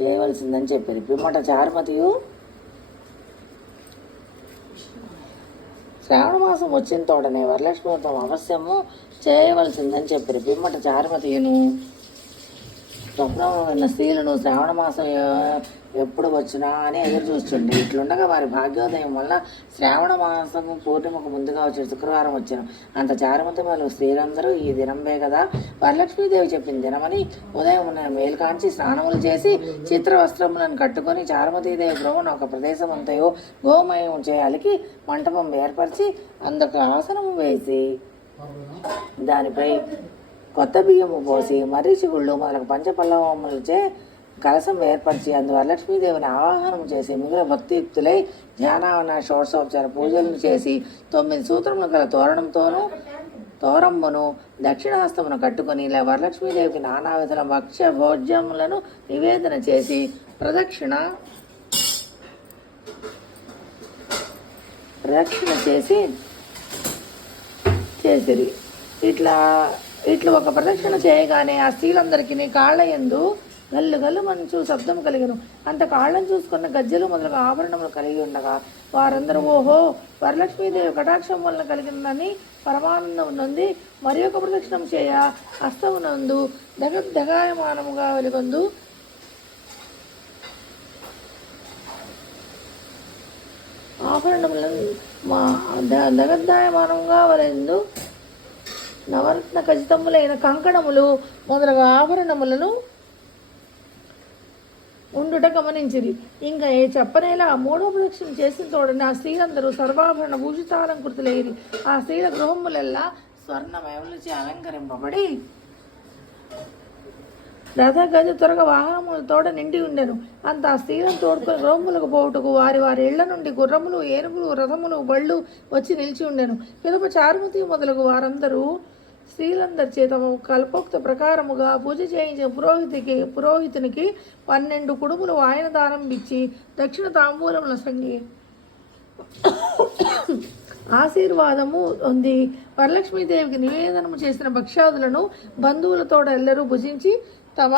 చేయవలసిందని చెప్పారు. పిమ్మట చారుమతియు శ్రావణ మాసం వచ్చిన తోడనే వరలక్ష్మి వ్రతం అవశ్యము చేయవలసిందని చెప్పారు. పిమ్మట చారుమతియును స్వప్నంలో ఉన్న స్త్రీలను శ్రావణ మాసం ఎప్పుడు వచ్చినా అని ఎదురు చూస్తుండే. ఇట్లుండగా వారి భాగ్యోదయం వల్ల శ్రావణ మాసం పూర్ణిమకు ముందుగా వచ్చే శుక్రవారం వచ్చాను అంత చారుమతి వాళ్ళు స్త్రీలందరూ ఈ దినంబే కదా? వరలక్ష్మీదేవి చెప్పిన దినమని ఉదయం మేలు కాంచి స్నానములు చేసి చిత్ర వస్త్రములను కట్టుకొని చారుమతీదేవి గృహను ఒక ప్రదేశం అంతయో గోమయం చేయాలికి మంటపం ఏర్పరిచి అందుకు ఆసనము వేసి దానిపై కొత్త బియ్యము పోసి మర్రి గుళ్ళు మొదలగు పంచపల్లవములచే కలసం ఏర్పరిచి అందు వరలక్ష్మీదేవిని ఆవాహనం చేసి మిగిలిన భక్తియుక్తులై ధ్యానావన షోడశోపచార పూజలను చేసి తొమ్మిది సూత్రములు గల తోరణంతోనూ తోరమ్మను దక్షిణహస్తమును కట్టుకొని ఇలా వరలక్ష్మీదేవికి నానా విధుల భక్ష్య భోజ్యములను నివేదన చేసి ప్రదక్షిణ ప్రదక్షిణ చేసి చేసిరి. ఇట్లా ఇట్లా ఒక ప్రదక్షిణ చేయగానే ఆ స్త్రీలందరికీ కాళ్ళ ఎందు గల్లు గల్లు మంచు శబ్దం కలిగను. అంత కాళ్ళను చూసుకున్న గజ్జలు మొదలగు ఆభరణములు కలిగి ఉండగా వారందరూ ఓహో వరలక్ష్మీదేవి కటాక్షం వలన కలిగిందని పరమానందం నొంది మరి ఒక ప్రదక్షిణం చేయ హస్తమునందు దగ దగాయమానముగా వెలుగొందు. ఆభరణములను మా ద- వలెందు నవరత్న ఖచ్చితములైన కంకణములు మొదలగు ఆభరణములను ఉండుట గమనించిరి. ఇంకా ఏ చెప్పనేలా మూడో ప్రదక్షిణ చేసిన తోడని ఆ స్త్రీలందరూ సర్వాభరణ భూషితాలంకృతులైరి ఆ స్త్రీల గృహములెల్లా స్వర్ణమయములచే అలంకరింపబడి రథ గజ త్వరగా వాహనములతోడ నిండి ఉండెను. అంత ఆ స్త్రీలను తోడుకొని గృహములకు పోవుటకు వారి వారి ఇళ్ళ నుండి గుర్రములు ఏనుగులు రథములు బళ్ళు వచ్చి నిలిచి ఉండెను. పిదప చారుమతి మొదలగు వారందరూ స్త్రీలందరి చేత కల్పోక్త ప్రకారముగా పూజ చేయించిన పురోహితికి పురోహితునికి పన్నెండు కుడుములు వాయన దానం ఇచ్చి దక్షిణ తాంబూలముల సంగి ఆశీర్వాదము ఉంది వరలక్ష్మీదేవికి నివేదనము చేసిన భక్ష్యాదులను బంధువులతో ఎల్లరూ భుజించి తమ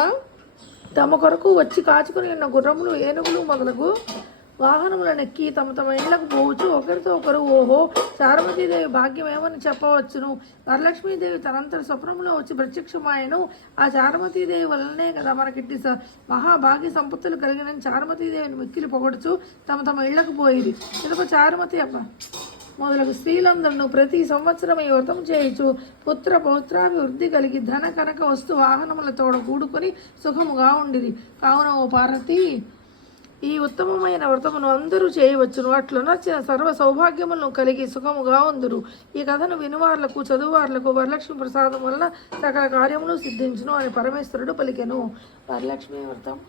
తమ కొరకు వచ్చి కాచుకుని ఉన్న గుర్రములు ఏనుగులు మొదలగు వాహనములను ఎక్కి తమ తమ ఇళ్ళకు పోవచ్చు. ఒకరితో ఒకరు ఓహో చారుమతీదేవి భాగ్యం ఏమని చెప్పవచ్చును. వరలక్ష్మీదేవి తనంతర స్వప్నంలో వచ్చి ప్రత్యక్షమాయను. ఆ చారుమతీదేవి వలనే కదా మనకిట్టి స- మహాభాగ్య సంపత్తులు కలిగిన చారుమతీదేవిని మిక్కిలి పొగడుచు తమ తమ ఇళ్ళకు పోయిరి. ఇదొక చారుమతి అమ్మ మొదలగు స్త్రీలందరూ ప్రతి సంవత్సరం ఈ వ్రతం చేయుచు పుత్ర పౌత్రాభివృద్ధి కలిగి ధన కనక వస్తు వాహనములతో కూడుకొని సుఖముగా ఉండిరి. కావున ఓ పార్వతి ఈ ఉత్తమమైన వ్రతమును అందరూ చేయవచ్చును. అట్లు నచ్చిన సర్వ సౌభాగ్యములను కలిగి సుఖముగా ఉందురు. ఈ కథను వినువార్లకు చదువువార్లకు వరలక్ష్మి ప్రసాదం వలన సకల కార్యములు సిద్ధించును అని పరమేశ్వరుడు పలికెను. వరలక్ష్మి వ్రతం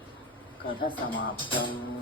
కథ సమాప్తం.